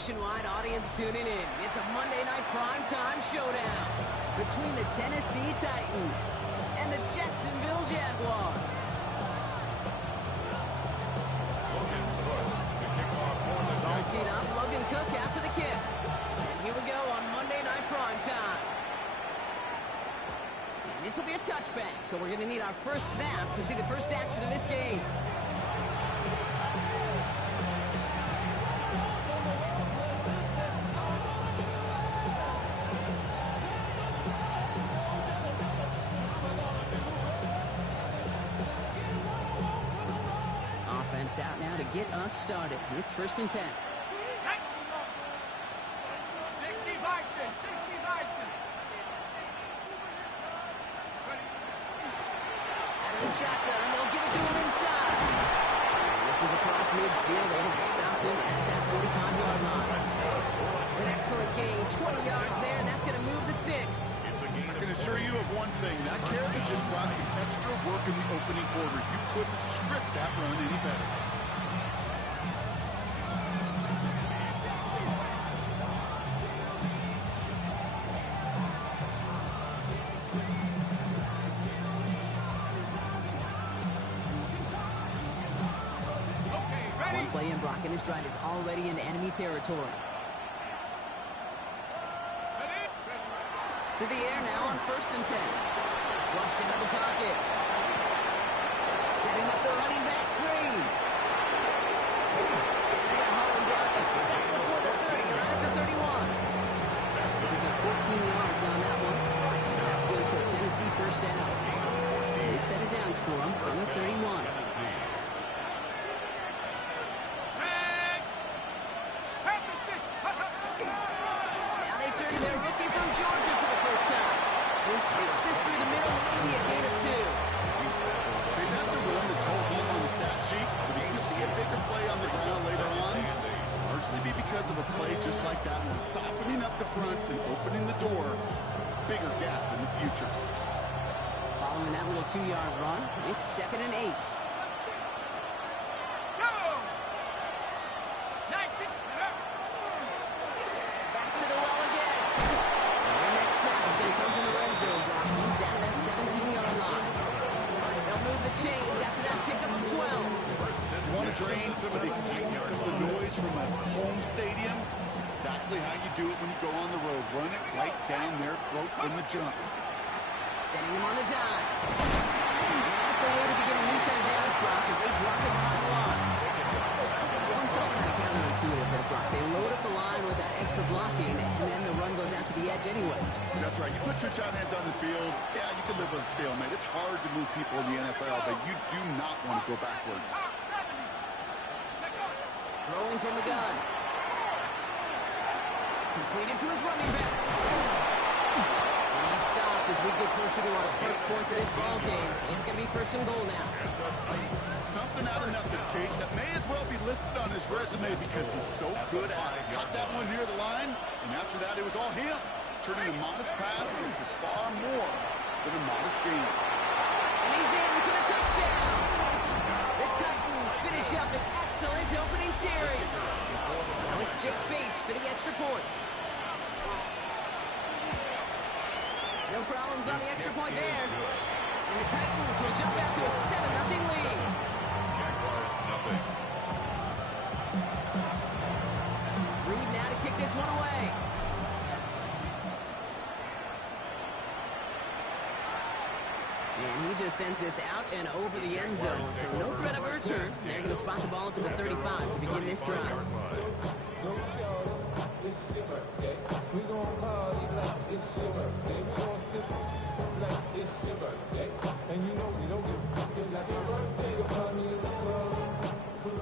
nationwide audience tuning in. It's a Monday night primetime showdown between the Tennessee Titans and the Jacksonville Jaguars. All teed up, Logan Cook after the kick. And here we go on Monday night primetime. And this will be a touchback, so we're going to need our first snap to see the first action of this game. Out now to get us started. It's 1st and 10. 60 Bison, 60 Bison. Out of the shotgun, they'll give it to him inside. And this is across midfield. They're going to stop him at that 45-yard line. It's an excellent gain, 20 yards there, and that's going to move the sticks. I can assure you of one thing. That carry just brought some extra work in the opening quarter. You couldn't script that run any better. One play in, blocking his drive is already into enemy territory. To the air now on 1st and 10. Flushed out of the pocket. Setting up the running back screen. They got Holland down a step before the 30, right at the 31. They got 14 yards on that one. That's good for Tennessee first down. They've set it down for them from the 31. Now they turn to their rookie from Georgia for the first time. He sneaks this through the middle, maybe a gain of 2. Hey, that's a run that's all home on the stat sheet, but if you see a bigger play on the ground later on, largely be because of a play just like that one, softening up the front and opening the door, bigger gap in the future. Following that little 2-yard run, it's 2nd and 8. Back to the well again. And their next snap is going to come from the red zone block. He's down at that 17-yard line. They'll move the chains after that pickup of 12. You want to drain some of the excitement, some of the noise from a home stadium? It's exactly how you do it when you go on the road. Run it right down their throat from the jump. Sending him on the dive. Not the way to begin a new set of downs, Brock, if they drop it on the line. One felt kind of counterintuitive there, Brock. They load up the line with that extra blocking, and then the run goes out to the edge anyway. That's right. You put 2 tight ends on the field, yeah, you can live with a stalemate. It's hard to move people in the NFL, but you do not want to go backwards. Throwing from the gun. Completed to his running back. And he stopped as we get closer to our first points of this ball game. It's going to be 1st and goal now. Something out of nothing, Kate, that may as well be listed on his resume because he's so good at it. Got that one near the line, and after that, it was all him, turning a modest pass into far more than a modest gain. And he's in for the touchdown. The Titans finish up an excellent opening series. Now it's Jake Bates for the extra point. No problems on the extra point there. And the Titans will jump out to a 7-0 lead. Reed now to kick this one away. And he just sends this out and over the end zone. So no threat of a return. They're going to spot the ball up to the 35 to begin this drive.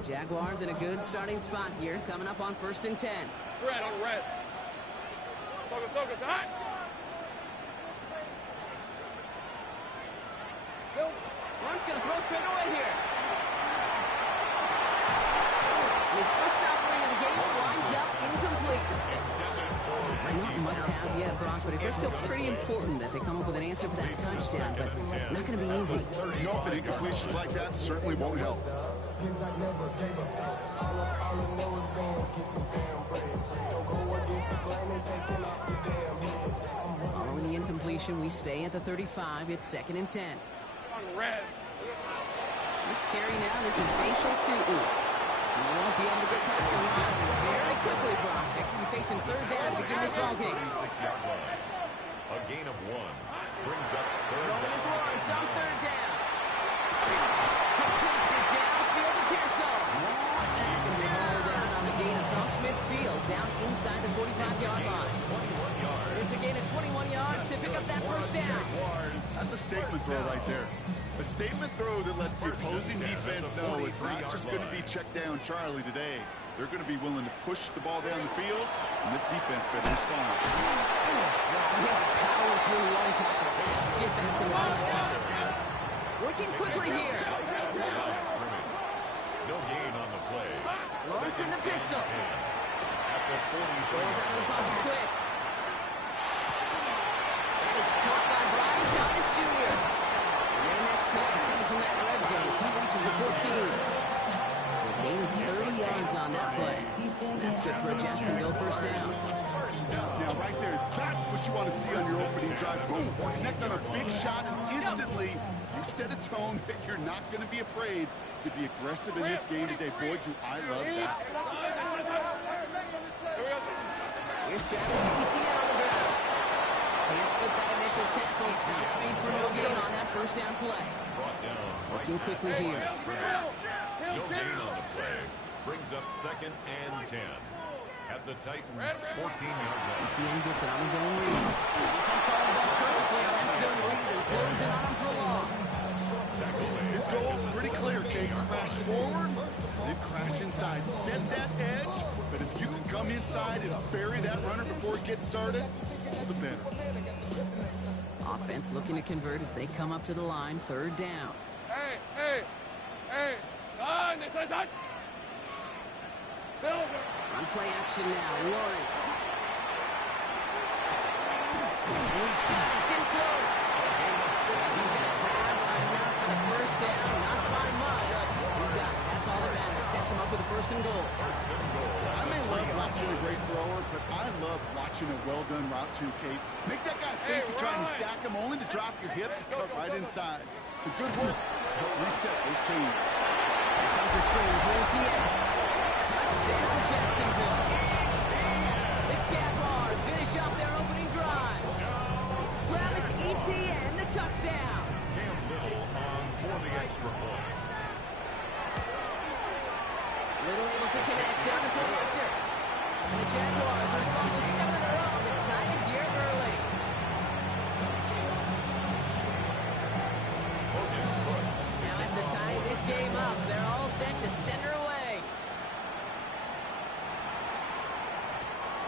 Jaguars in a good starting spot here, coming up on 1st and 10. Red on red. Focus, hot. Run's going to throw straight away here. His first offering of the game winds up incomplete. Not must-have yet, Brock, but it does feel pretty important that they come up with an answer for that touchdown, but not going to be easy. No, but incompletions like that certainly won't help. formation. We stay at the 35. It's 2nd and 10. On red. First carry now. This is Facial to... He won't be able to get past the line very quickly, Brock. They could be facing 3rd down to begin this ballgame. 36-yard line. A gain of 1. Brings up 3rd Throwing down. is Lawrence on 3rd down. Completes it downfield to Pearsall. It's going to be hauled down on the gain across midfield, down inside the 45-yard line. 21 yards. It's a gain of 21 yards to pick up that first down. That's a statement throw right there. A statement throw that lets the opposing defense know it's not just going to be check down Charlie today. They're going to be willing to push the ball down the field, and this defense better respond. He had to power through one tackle just to get back to the line that time. Working quickly here. No gain on the play. Lawrence in the pistol. At the 40. Goes out of the pocket quick. That is caught by Brian Thomas Jr. Their next snap is coming from that red zone as he reaches the 14. So gain of 30 yards on that play. That's good for a Jacksonville first down. Now, right there, that's what you want to see on your opening drive. Boom, connect on a big shot, and instantly you set a tone that you're not going to be afraid to be aggressive in this game today. Boy, do I love that. Here's Travis Etienne on the ground. Can't slip that initial tackle. Stop speed for no gain on that first down play. Brought down. Working quickly here. No gain on the play. Brings up 2nd and 10. At the Titans, 14 yards out. Etienne gets it on his own read. Defense following the ball perfectly on that zone read and throws it on him for a loss. His goal is pretty clear, Kate. Crash forward, then crash inside. Set that edge, but if you can come inside and bury that runner before it gets started, all the better. Offense looking to convert as they come up to the line. 3rd down. Hey. Inside. Silver. On play action now. Lawrence. He's got it. It's in close. He's going to have enough for the first down. Not by much. That's all that matters. Sets him up with a 1st and goal. I may love watching a great thrower, but I love watching a well-done route too, Kate. Make that guy think you're trying to stack him, only to drop your hips and cut right inside. Some good work to help reset those chains. Here comes the screen for Etienne. Touchdown, Jacksonville. The Jaguars finish off their opening drive. Travis Etienne, the touchdown. Cam Little on for the extra point. Little able to connect on the point after. And the Jaguars respond with 7 of their own to tie it here early. Now after tying this game up, they're all set to center away.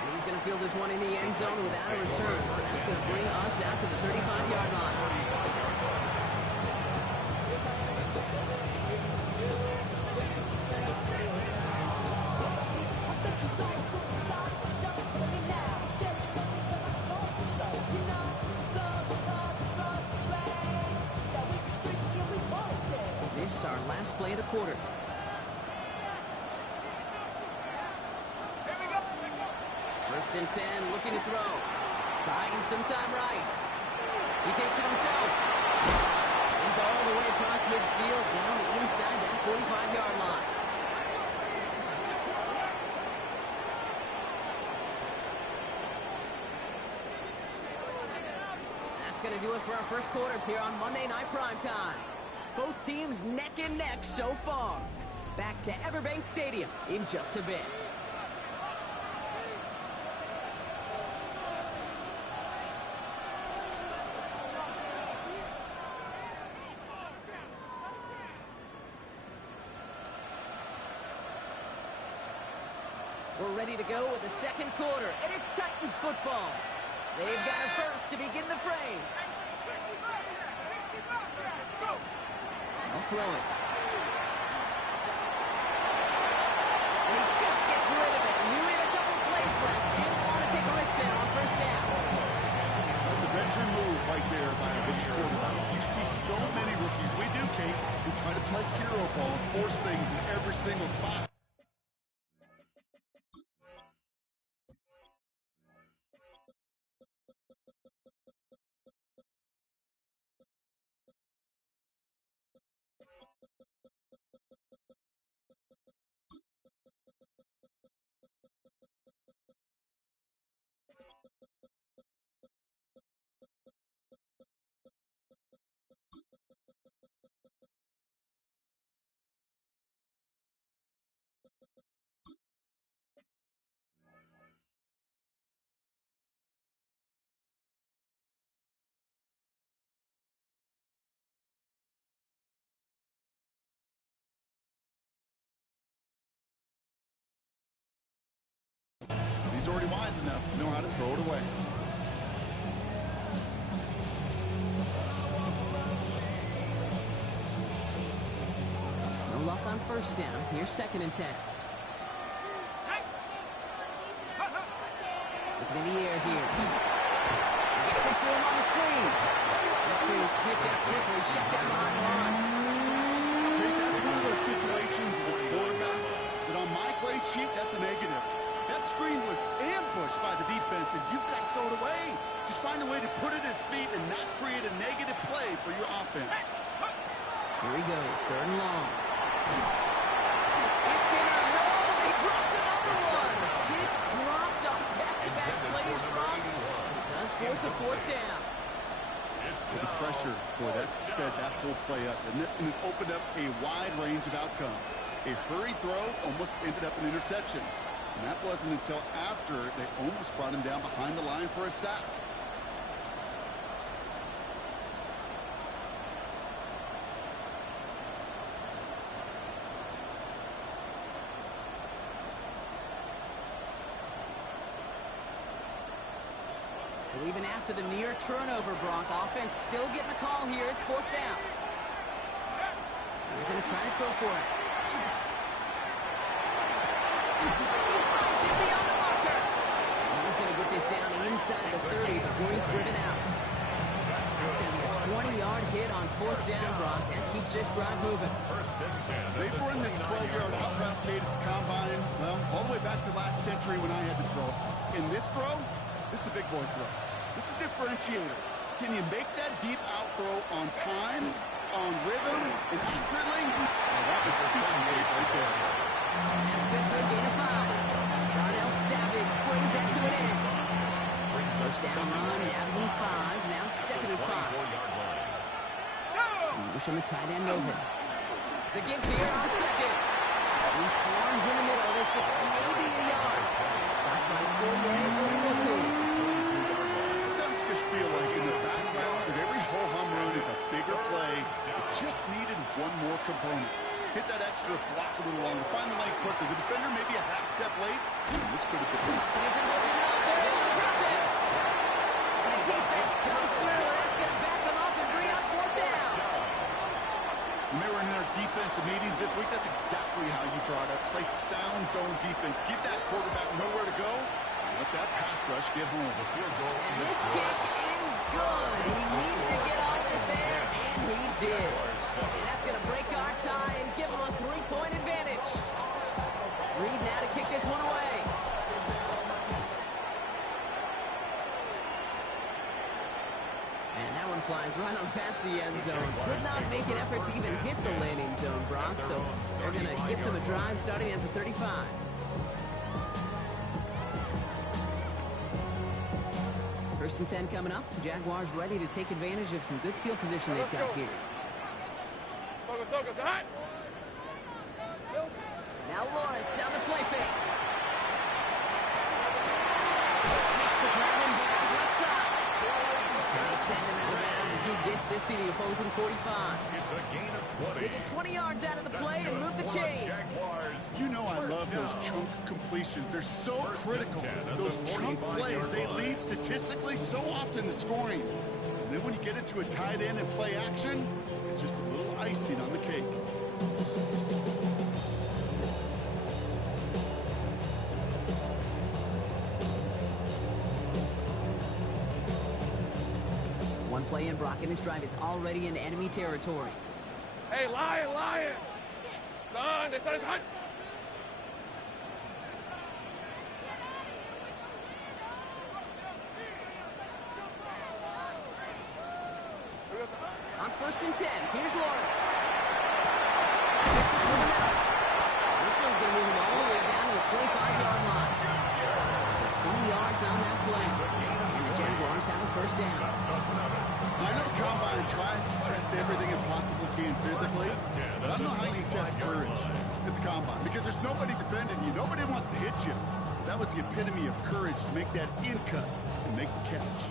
And he's going to field this one in the end zone without a return. So that's going to bring us out to the 35-yard line. This is our last play of the quarter. First and 10, looking to throw. Buying some time right. He takes it himself. He's all the way across midfield, down inside that 45-yard line. That's going to do it for our first quarter here on Monday Night Primetime. Both teams neck and neck so far. Back to Everbank Stadium in just a bit. We're ready to go with the second quarter, and it's Titans football. They've got it first to begin the frame. I'll throw it. And he just gets rid of it. Knew he had a couple plays left. Didn't want to take a risk there on first down. That's a veteran move right there by a rookie quarterback. You see so many rookies, we do, Kate, who try to play hero ball and force things in every single spot. already wise enough to know how to throw it away. No luck on first down. Here's 2nd and 10. Looking in the air here. Gets it to him on the screen. That screen sniffed out quickly, shut down behind the line. Okay, that's one of those situations as a quarterback that on my grade sheet, that's a negative. That screen was ambushed by the defense, and you've got to throw it away. Just find a way to put it at his feet and not create a negative play for your offense. Here he goes, 3rd and long. It's in a no, they dropped another one. Kicks dropped on back-to-back plays, Brock. It does force a 4th down. With the pressure, boy, that sped that whole play up, and it opened up a wide range of outcomes. A hurried throw almost ended up an interception. And that wasn't until after they almost brought him down behind the line for a sack. So even after the near turnover, Brock, offense still getting the call here. It's 4th down. They're going to try to throw for it. Finds him beyond the marker. And he's going to get this down inside the 30 before he's driven out. It's going to be a 20-yard hit on 4th down, Brock. That keeps this drive moving. They've run this 12-yard out route at the combine, well, all the way back to last century when I had to throw. In this throw, this is a big boy throw. This is a differentiator. Can you make that deep out throw on time, on rhythm, and accurately? Well, that was teaching tape right there. And that's good for a gain of 5. Darnell Savage brings that to an end. First down run, nabs him 5. Now 2nd and 5. Push on the tight end over. The give here on 2nd. He swarms in the middle. This gets maybe a yard. Back by 4 yards and no good. Sometimes you just feel like in the background of every ho-hum run is a bigger play. It just needed one more component. Hit that extra block a little longer. Find the lane quicker. The defender maybe a half step late. This could have been. Isn't looking out. They're going to drop it. And the defense comes through. That's going to back them up and bring out 4th down. When they were in their defensive meetings this week, that's exactly how you draw it up. Play sound zone defense. Give that quarterback nowhere to go. Let that pass rush get home. The field goal. And this kick is good. He needed to get off it there, and he did. And that's going to break our tie and give him a 3-point advantage. Reed now to kick this one away. And that one flies right on past the end zone. Did not make an effort to even hit the landing zone, Brock. So they're going to gift him a drive starting at the 35. First and 10 coming up. Jaguars ready to take advantage of some good field position they've got here. Now Lawrence on the play fake. Makes the grab in bounds left side. And they send him out of bounds as he gets this to the opposing 45. It's a gain of 20. They get 20 yards out of the play and move the chains. You know I love those chunk completions. They're so critical. Those chunk plays, they lead statistically so often to scoring. And then when you get into a tight end and play action, it's just a little icing on the cake. One play in, Brock, and his drive is already in enemy territory. Hey, Lion! Son, this is hot. On 1st and 10, here's Lawrence. Gets it for the middle. This one's going to move him all the way down to the 25-yard line. So 20 yards on that play. And the Jaguars have a 1st down. I know the combine tries to test everything it possibly can physically, but I don't know how you test courage at the combine because there's nobody defending you. Nobody wants to hit you. That was the epitome of courage to make that in cut and make the catch.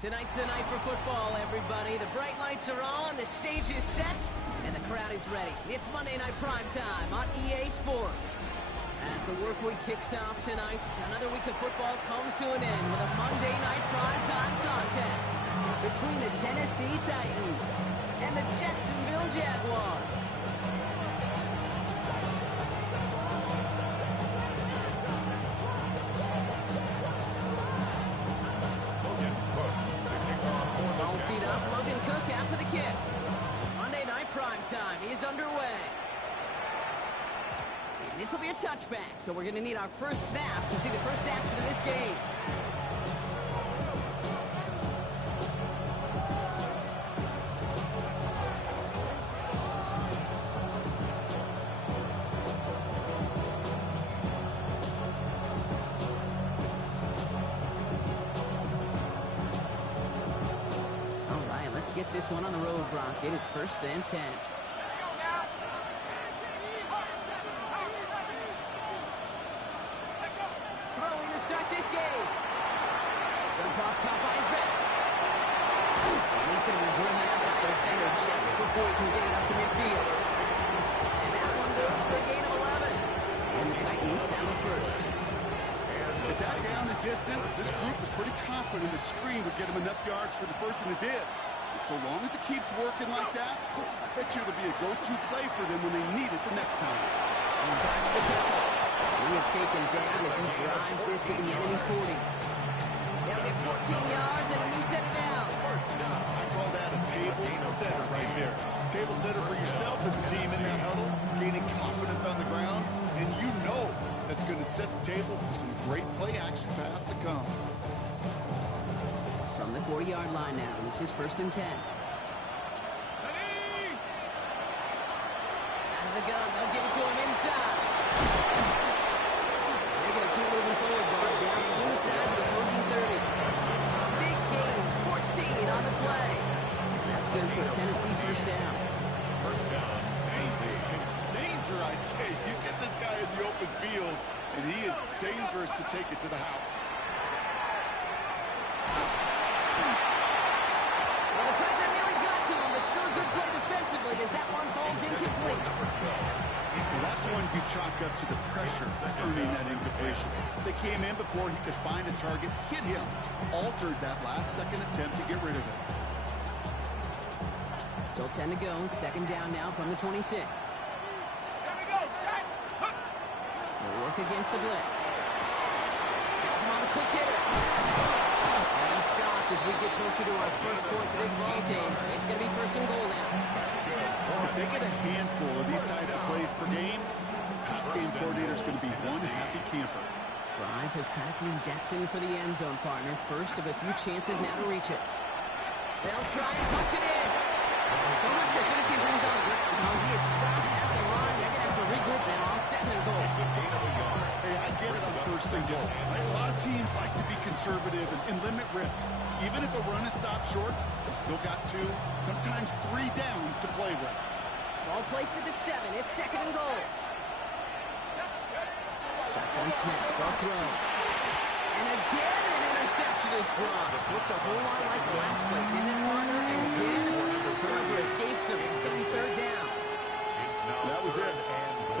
Tonight's the night for football, everybody. The bright lights are on, the stage is set, and the crowd is ready. It's Monday Night Primetime on EA Sports. As the work week kicks off tonight, another week of football comes to an end with a Monday Night Primetime contest between the Tennessee Titans and the Jacksonville Jaguars. After the kick. Monday Night Primetime is underway. And this will be a touchback, so we're going to need our first snap to see the first action of this game. Get this one on the road, Brock. It is 1st and 10. Throwing to start this game. Dump off caught by his back. And he's going to be driven out by the defender just before he can get it up to midfield. And that one goes for a gain of 11. And the Titans have a first. With that down the distance, this group was pretty confident the screen would get him enough yards for the first, and it did. So long as it keeps working like that, I bet you it'll be a go-to play for them when they need it the next time. And dodge the tackle. He is taken down as he drives this to the enemy 40. They'll get 14 yards and a new set of downs. I call that a table setter right there. Table setter for yourself as a team in that huddle, gaining confidence on the ground, and you know that's going to set the table for some great play-action pass to come. From the 40-yard line now, this is 1st and 10. Out of the gun, they'll give it to him inside. They're going to keep moving forward, Bart, down inside the opposing 30. Big gain, 14 on the play. And that's good for a Tennessee first down. First down, Tennessee. Danger, I say. You get this guy in the open field, and he is dangerous to take it to the house. As that one falls incomplete. Well, that's one you chalk up to the pressure earning that incompletion. They came in before he could find a target, hit him, altered that last-second attempt to get rid of it. Still 10 to go. 2nd down now from the 26. Here we go, set. They'll work against the blitz. Gets him on a quick hitter. And he stopped as we get closer to our first points of this ball game. It's going to be 1st and goal now. If they get a handful of these types of plays per game, pass game coordinator is going to be one happy camper. Drive has kind of seemed destined for the end zone, partner. First of a few chances now to reach it. They'll try and punch it in. So much for finishing things on the ground. He is stopped at the line. They're going to have to regroup now on 2nd and goal. Hey, I get it on 1st and goal. A lot of teams like to be conservative and limit risk. Even if a run is stopped short, they've still got 2, sometimes 3 downs to play with. Ball placed at the 7. It's 2nd and goal. Shotgun snap. They'll throw. And again, an interception is dropped. Looked a whole lot like the last play, didn't it, partner? And again, the turnover escapes them. It's going to be 3rd down. That was it.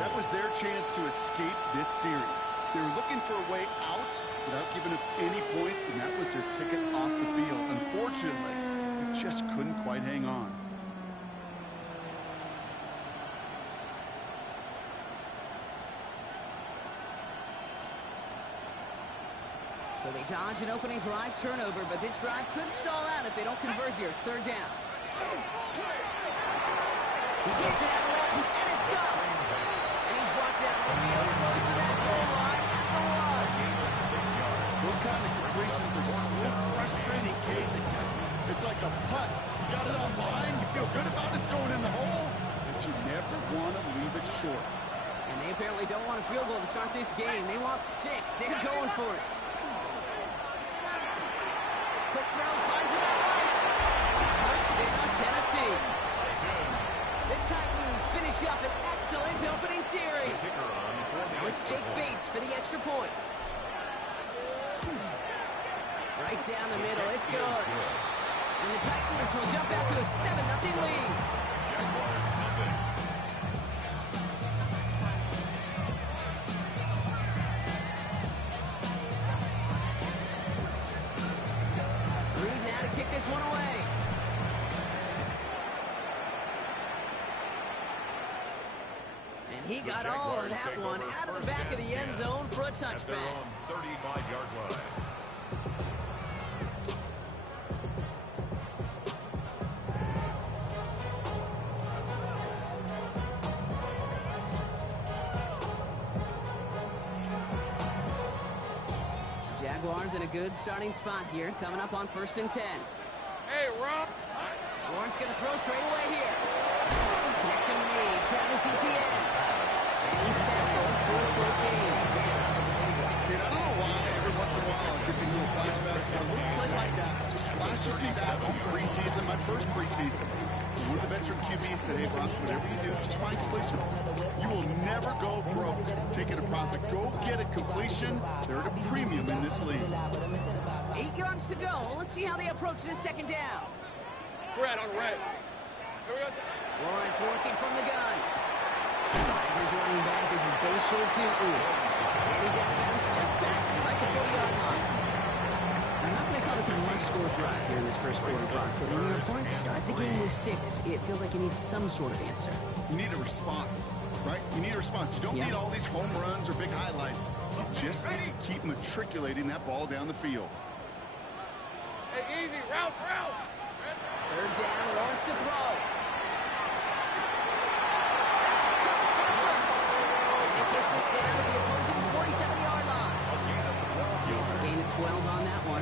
That was their chance to escape this series. They were looking for a way out without giving up any points, and that was their ticket off the field. Unfortunately, they just couldn't quite hang on. So they dodge an opening drive turnover, but this drive could stall out if they don't convert here. It's third down. He gets it out of range, and it's gone. And he's brought down real close to that goal line at the 1. Those kind of completions are so frustrating, Kate. It's like a putt. You got it on line, you feel good about it's going in the hole, but you never want to leave it short. And they apparently don't want a field goal to start this game. They want 6. They're going for it. Quick throw, finds it out right. Touchdown, Tennessee. The Titans finish up an excellent opening series. Now it's Jake Bates for the extra point. Right down the middle, it's good. And the Titans will jump out to a 7-0 lead. Jaguars nothing. Reed now to kick this one away. And he got all of that one out of the back of the end zone for a touchback. Their own 35-yard line. Jaguars in a good starting spot here, coming up on 1st and 10. Hey, Rob. Lawrence going to throw straight away here. Connection made, Travis Etienne. And he's tackled for a short game. Dude, I don't know why every once in a while I get these little flashbacks, but a little play like that just flashes me back to preseason, my first preseason. One of the veteran QBs said, hey, Brock, whatever you do, just find completions. You will never go broke taking a profit. Go get a completion. They're at a premium in this league. 8 yards to go. Let's see how they approach this second down. Red on red. Here we go. Lawrence working from the gun. Finds his running back. This is Bo Schultz. And he's out of bounds just past inside the 40-yard line. I'm not going to call this a must-score drive here in this first quarter, Brock, but when your opponents start the game with 6, it feels like you need some sort of answer. You need a response, right? You need a response. You don't need all these home runs or big highlights. You just need to keep matriculating that ball down the field. Hey, easy. Route. Third down, Lawrence to throw. That's coming for the first. And they push this down to the opposing 47-yard line. It's a gain of 12 on that one.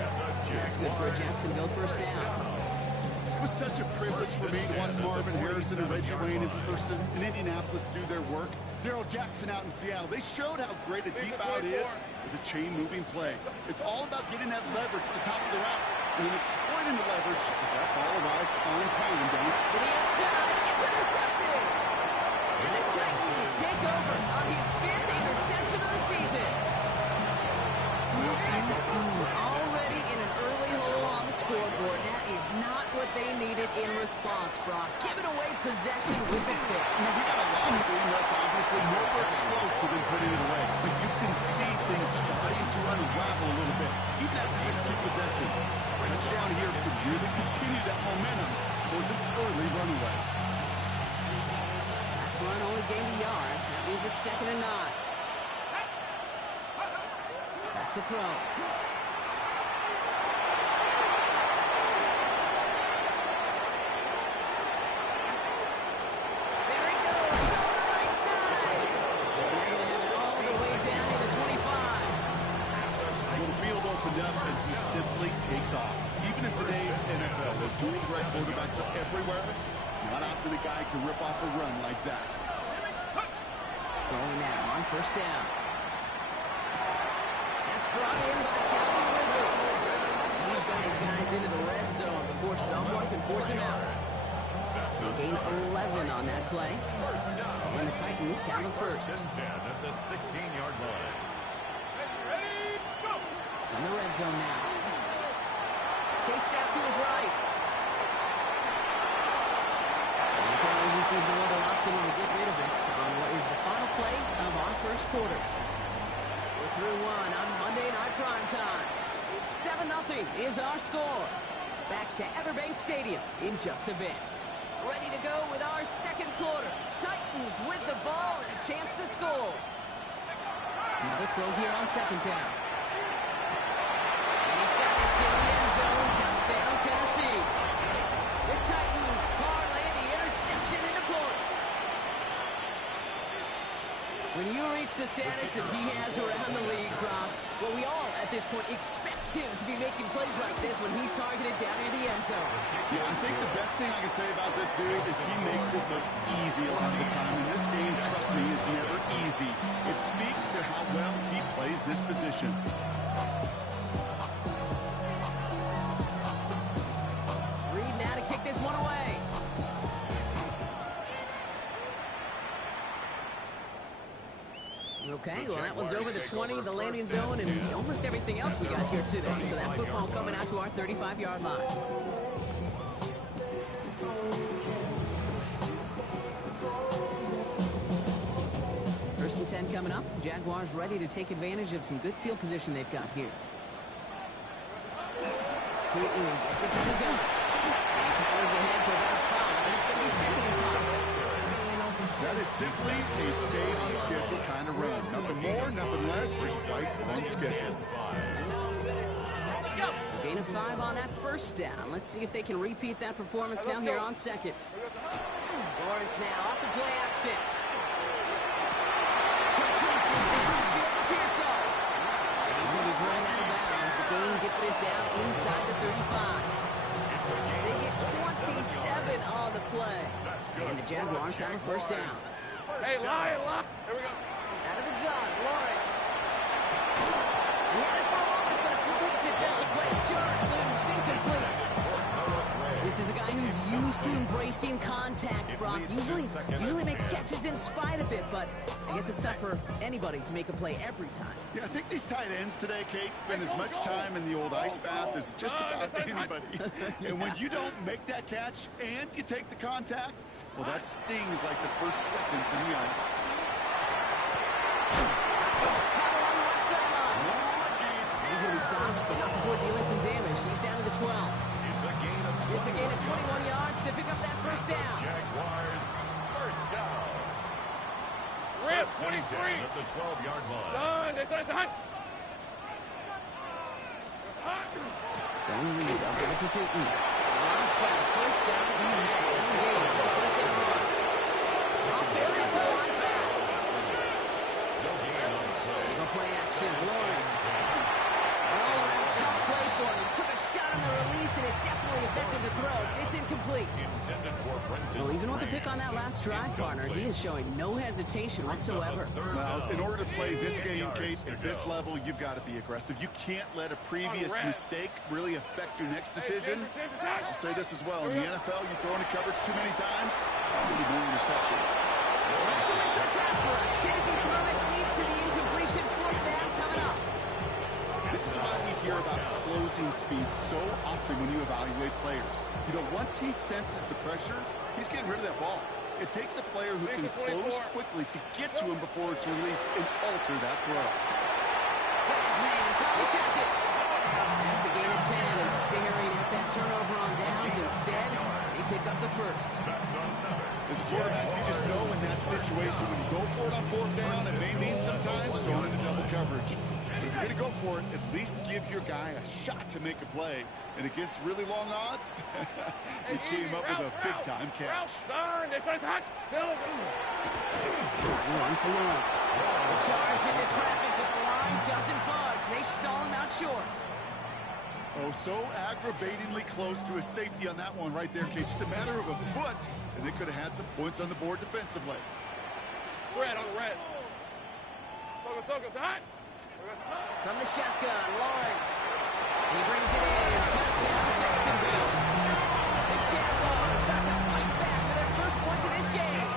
That's good for a Jacksonville first down. It was such a privilege for me to watch Marvin Harrison and Reggie Wayne in person in Indianapolis do their work. Daryl Jackson out in Seattle. They showed how great a deep out is as a chain-moving play. It's all about getting that leverage at the top of the route and then exploiting the leverage as that ball arrives on time down. To the inside, it's intercepted. And the Titans take over on his 5th interception of the season. Already in an early hole on the scoreboard. That is not what they needed in response, Brock. Giving away possession with a pick. We got a lot of green left, obviously nowhere close to them putting it away. But you can see things starting to unravel a little bit, even after just 2 possessions. Touchdown here could really continue that momentum towards an early runaway. Last run only gained a yard. That means it's 2nd and 9. Back to throw. There he goes. On the right side. And they're going to have it all the way down to the 25. Well, the field opened up as he simply takes off. Even in today's NFL, where dual threat quarterbacks are everywhere, it's not often a guy can rip off a run like that. Going now on 1st down. That's brought in by Calvin Ridley. He's got his guys into the red zone before someone can force him out. So gain 11 on that play. And the Titans have a first. 1st and 10 at the 16-yard line. In the red zone now. Chased out to his right. And apparently he sees no other option than to get rid of it on what is the final play of our first quarter. We're through 1 on Monday Night Primetime. 7-0 is our score. Back to Everbank Stadium in just a bit. Ready to go with our second quarter. Titans with the ball and a chance to score. Another throw here on 2nd down. in the end zone. Touchdown, Tennessee. The Titans parlay the interception into points. When you reach the status that he has around the league, Brock, well, we all, at this point, expect him to be making plays like this when he's targeted down near the end zone. Yeah, I think the best thing I can say about this dude is he makes it look easy a lot of the time. And this game, trust me, is never easy. It speaks to how well he plays this position. Reed now to kick this one away. Okay, well, that one's over the 20, the landing zone, and almost everything else we got here today. So that football coming out to our 35-yard line. First and 10 coming up. Jaguars ready to take advantage of some good field position they've got here. Tootin gets it from the gun. He powers ahead for about 5. It's going to be second and 5. That is simply a stay-on-schedule kind of run. Nothing more, nothing less, just right on schedule. So gain of 5 on that first down. Let's see if they can repeat that performance now here on second. Lawrence now off the play action. Completes it downfield to Pearsall. And he's going to be throwing out of bounds. The gain gets this down inside the 35. They get 27 on the play. And the Jaguars have a first down. Hey, lie. Here we go. Out of the gun, Lawrence. He had it for a moment, but a complete defensive play. Jarrett loose, incomplete. This is a guy who's used to embracing contact, Brock. Usually makes catches in spite of it, but I guess it's tough for anybody to make a play every time. Yeah, I think these tight ends today, Kate, spend as much time in the old ice bath as just about anybody. And when you don't make that catch and you take the contact, well, that stings like the first seconds in the ice. He's going to be stopped, but not before dealing some damage. He's down to the 12. It's a gain of 21 yards to pick up that first down. Jaguars first down. Rip, 23. At the 12-yard line. Son. Zone lead, up over to Tootin. First down, he met in the game. First down run. Offensive to line pass. No play action, Lawrence. An all-around tough play for him. Took a shot on the release, and it definitely affected the throw. It's incomplete. Well, even with the pick on that last drive, partner, he is showing no hesitation whatsoever. Well, in order to play this game, Kate, at this level, you've got to be aggressive. You can't let a previous mistake really affect your next decision. I'll say this as well. In the NFL, you throw into coverage too many times, you'll be more interceptions. That's a good pass rush. Shizzy through it, leads to the incompletion. Fourth down coming up. This is why we hear about closing speed so often when you evaluate players. You know, once he senses the pressure, he's getting rid of that ball. It takes a player who can close quickly to get to him before it's released and alter that throw. Got his man, and Thomas has it. That's a gain of 10, and staring at that turnover on downs. Instead, he picked up the first. As a quarterback, you just know in that situation, when you go for it on fourth down, it may mean sometimes throwing into double coverage. But if you're going to go for it, at least give your guy a shot to make a play. And against really long odds, he came up with a big-time catch. Run for Lawrence. The charge into traffic, but the line doesn't budge. They stall him out short. Oh, so aggravatingly close to a safety on that one right there, Kate. Just a matter of a foot, and they could have had some points on the board defensively. Red on the red. From the shotgun, Lawrence. He brings it in. Touchdown, Jacksonville. The Jaguars have to fight back for their first points of this game.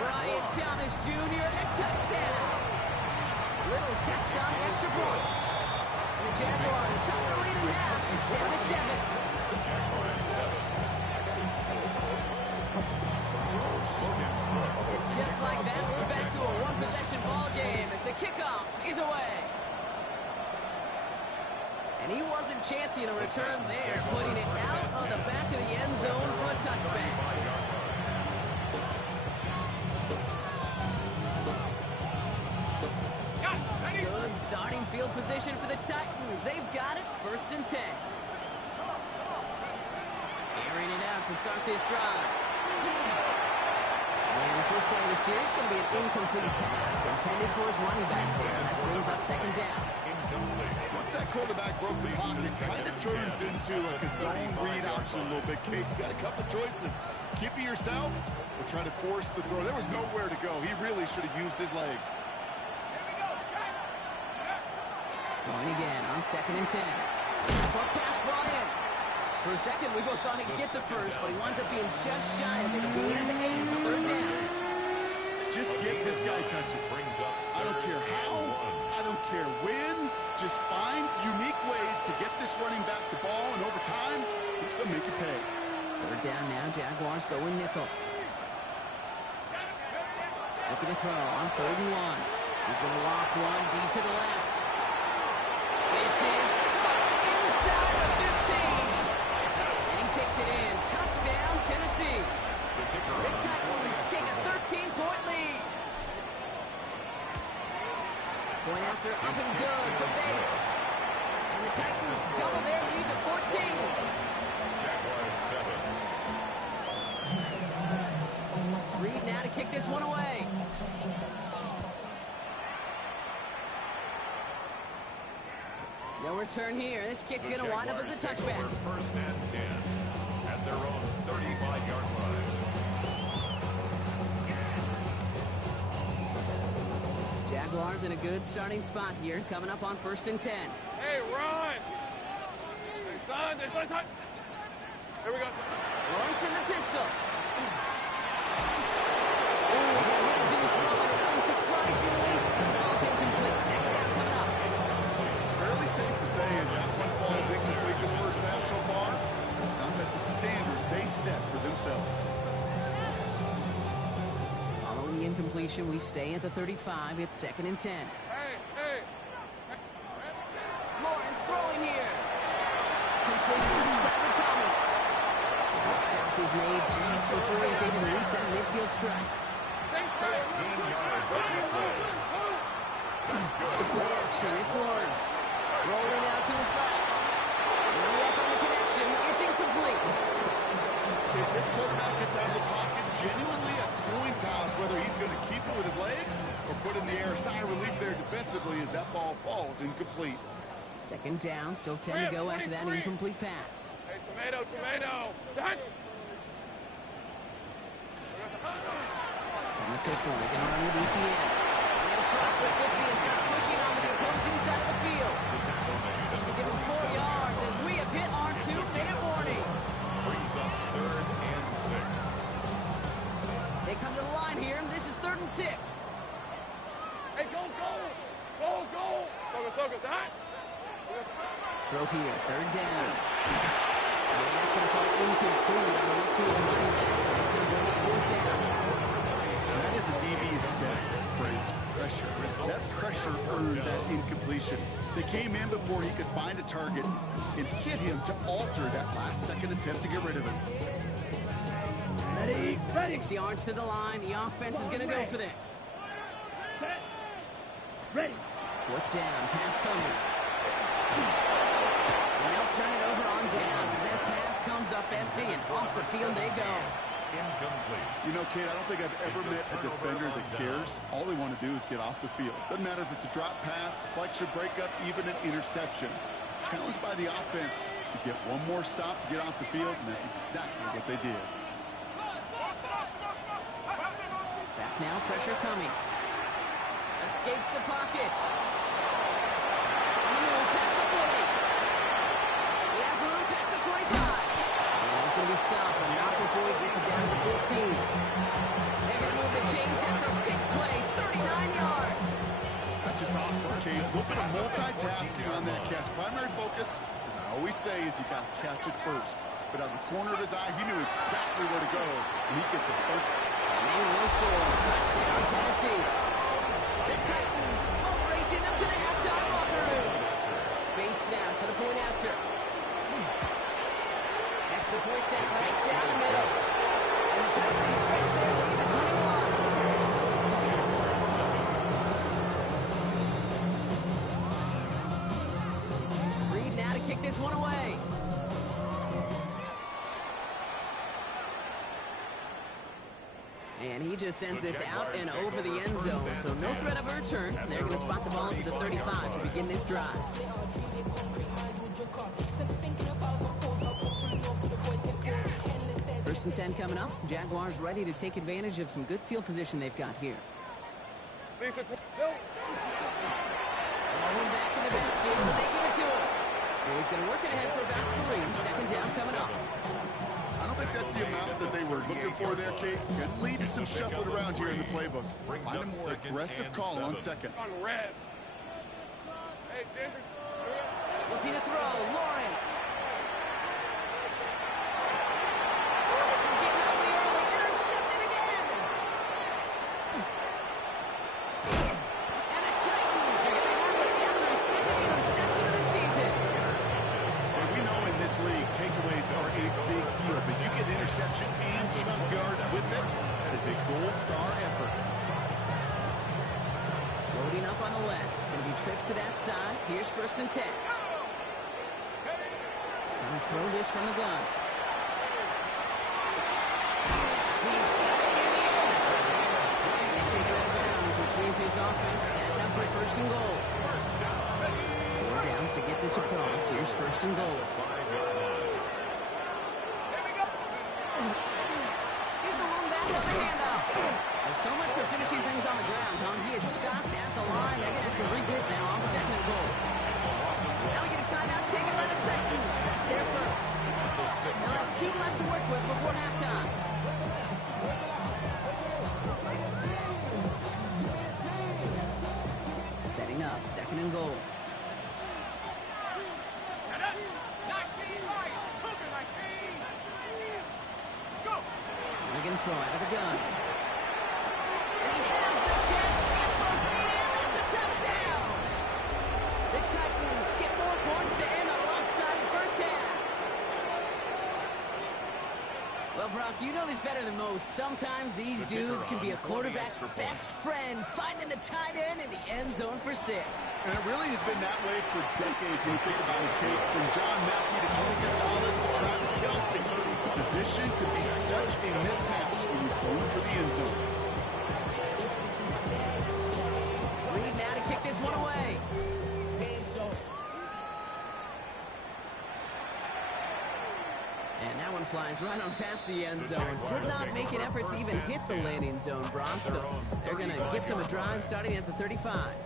Brian Thomas Jr., the touchdown. Little tax on the extra point. And the Jaguars cut the lead in half. It's down to 7. And just like that, we're back to a one-possession ball game as the kickoff is away. And he wasn't chancing a return there, putting it out of the back of the end zone for a touchback. Good starting field position. position for the Titans. They've got it, 1st and 10. Airing it out to start this drive. And the first play of the series is going to be an incomplete pass intended for his running back there. That brings up 2nd down. Once that quarterback broke the pocket, it kind of turns into like a zone read option a little bit. Kate, you got a couple choices. Keep it yourself or try to force the throw. There was nowhere to go. He really should have used his legs. Going again on 2nd and 10. Short pass brought in. For a second, we both thought he'd get the first, but he winds up being just shy of the gain of 8. 3rd down. Just get this guy touches. I don't care how, I don't care when. Just find unique ways to get this running back the ball, and over time, he's going to make you pay. 3rd down now, Jaguars going nickel. Looking to throw on 3rd and 1. He's going to loft one deep to the left. This is caught inside the 15. And he takes it in. Touchdown, Tennessee. The Titans take a 13-point lead. Going after up and good for Bates. And the Titans double their lead to 14. Reed now to kick this one away. No return here. This kick's going to wind up as a touchback. 1st and 10 at their own 35-yard line. Jaguars in a good starting spot here, coming up on 1st and 10. Hey, run! Hey, son, son. Here we go, son. Lawrence in the pistol. Ooh, he got hit as he was throwing it. Unsurprisingly, falls incomplete. 2nd down coming up. Fairly safe to say as that one falls incomplete this first half so far, it's not met the standard they set for themselves. Following the incompletion, we stay at the 35. It's 2nd and 10. Hey. Lawrence throwing here. Completed inside to Thomas. And the stop is made just before he's able to reach that midfield strike. 13 yards on the play. Play action, it's Lawrence. Rolling out to his left. Way up on the connection, it's incomplete. Okay, this quarterback gets out of the pocket, genuinely a coin toss whether he's going to keep it with his legs or put in the air. Sigh of relief there defensively as that ball falls incomplete. 2nd down, still 10 to go after that incomplete pass. Hey, tomato. Done. From the pistol, they can run with ETN. They'll cross the 50 and start pushing onto the opposing side of the field. Give him 4 yards as we have hit our 2-minute warning. Brings up 3rd and 6. They come to the line here. This is 3rd and 6. Hey, go. Soga, son. Throw here, 3rd down. And that's going to fall incomplete on the look to his running back. That's going to bring up 4th down. That is a DB's best friend, pressure. That pressure earned that incompletion. They came in before he could find a target and hit him to alter that last-second attempt to get rid of him. Ready. 6 yards to the line. The offense is going to go for this. Ready. 4th down, pass coming. And they'll turn it over on downs as that pass comes up empty and off the field they go. Incomplete. You know, Kate, I don't think I've ever met a defender that cares. All they want to do is get off the field. Doesn't matter if it's a drop pass, deflection, breakup, even an interception. Challenged by the offense to get one more stop to get off the field, and that's exactly what they did. Back now, pressure coming. Escapes the pocket. On the move, past the 40. He has room past the 25. And he's going to be stopped, but not before he gets it down to the 14. They're going to move the chains after a big play, 39 yards. That's just awesome, Kate. A little bit of multitasking on that catch. Primary focus, as I always say, is you got to catch it first. But out of the corner of his eye, he knew exactly where to go, and he gets a bunch. And they will score. Touchdown, Tennessee. The Titans boat racing up to the halftime locker room. Bates snap for the point after. Extra point sent right down the middle. And the Titans stretch their lead to 21. And he just sends this out and over the end zone, so no threat of a return. They're going to spot the ball at the 35 to begin this drive. First and 10 coming up. Jaguars ready to take advantage of some good field position they've got here. Back in the backfield, but they give it to him. And he's going to work it ahead for about 3. Second down coming up. I don't think that's the amount that they were looking for there, Kate. Could lead to some shuffling around here in the playbook. Find a more aggressive call on second. Looking to throw, Lawrence. This is getting ugly early. Intercepted again. And the Titans are going to have their second interception of the season. And we know in this league, takeaways are a big deal, but you get interception and chunk yards with it. That is a gold star effort. Loading up on the left. It's going to be trips to that side. Here's first and 10. And throw this from the gun. He's got it near the edge. And they take it out of bounds, which means his offense set up for first and goal. 4 downs to get this across. Here's first and goal. Here's the one back up the handoff. So much for finishing things on the ground, huh? He is stopped at the line. They're going to have to regroup now on second and goal. Now we get a timeout taken by the Titans. That's their first. They'll have 2 left to work with before halftime. Setting up, second and goal. Again, throw out of the gun. And he has the catch. It's both feet in. That's a touchdown. The Titans get more points to end a lopsided first half. Well, Brock, you know this better than most. Sometimes these dudes can be a quarterback's best friend, finding the tight end in the end zone for 6. And it really has been that way for decades when you think about it, Kate. From John Mackey to Tony Gonzalez to Travis Kelce. The position could be such a mismatch when you're going for the end zone. Reed now to kick this one away. And that one flies right on past the end zone. Did not make an effort to even hit the landing zone, Brock. So they're going to gift him a drive starting at the 35.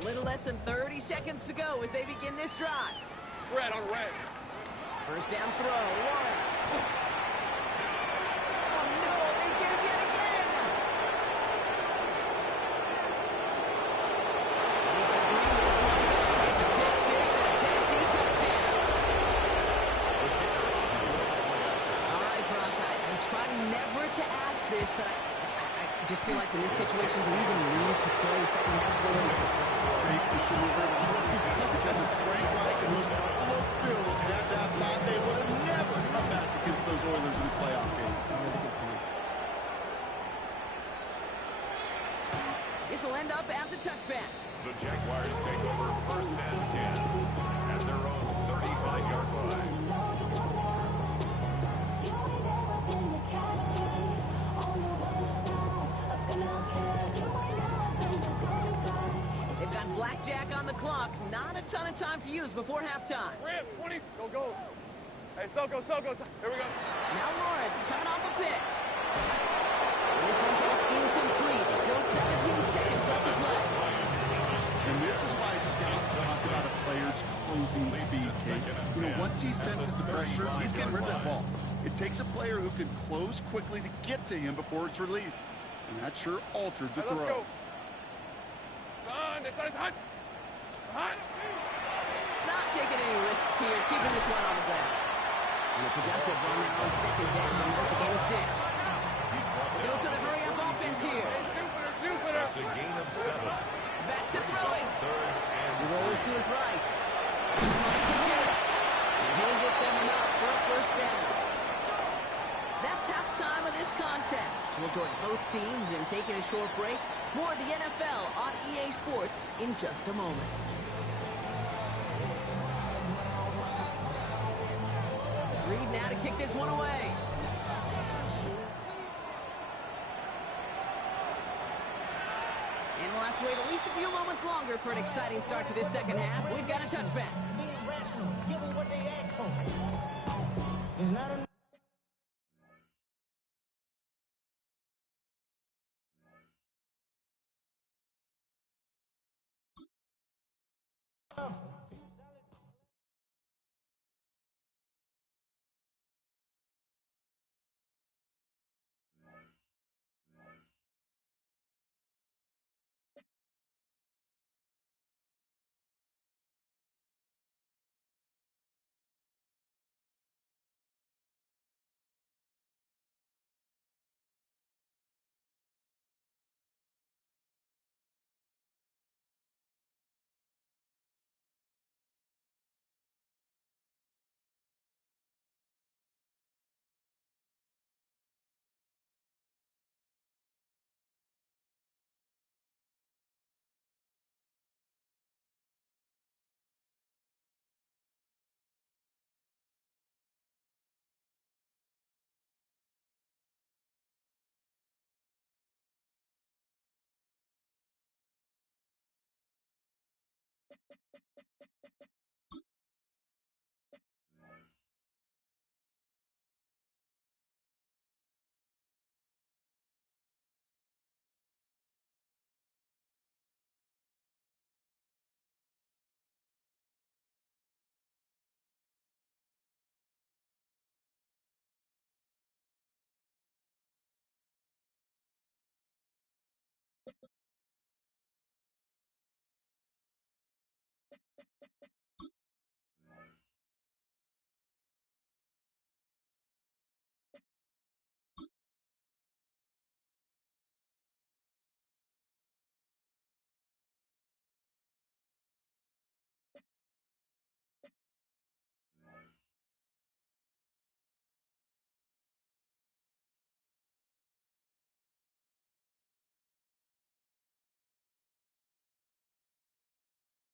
A little less than 30 seconds to go as they begin this drive. Red on red. First down throw, Lawrence. Oh no, they get him yet again. He's going to bring this one back. It's a pick 6 and a Tennessee touchdown. All right, Brock, I try never to ask this, but I just feel like in this situation, do we even need to play second half scoring? Great to show because if Frank Reich and those Buffalo Bills had that thought, they would have never come back against those Oilers in the playoff game. This will end up as a touchback. The Jaguars take over first and 10 at their own 35-yard line. They've got blackjack on the clock. Not a ton of time to use before halftime. Red, 20. Go. Hey, Soko. Here we go. Now Lawrence coming off a pick. And this one falls incomplete. Still 17 seconds left to play. And this is why scouts talk about a player's closing speed, Kate. You know, once he senses the pressure, he's getting rid of that ball. It takes a player who can close quickly to get to him before it's released. And that sure altered the throw. Let's go. Not taking any risks here, keeping this one on the ground. And a productive run there on second down. That's a gain of 6. Dose of the hurry-up offense here. Jupiter. It's a gain of 7. Back to throw it. Third and He rolls to his right. He's going to pitch it. And he'll get them enough for a first down. That's halftime of this contest. We'll join both teams in taking a short break. More of the NFL on EA Sports in just a moment. Reed now to kick this one away. And we'll have to wait at least a few moments longer for an exciting start to this second half. We've got a touchback.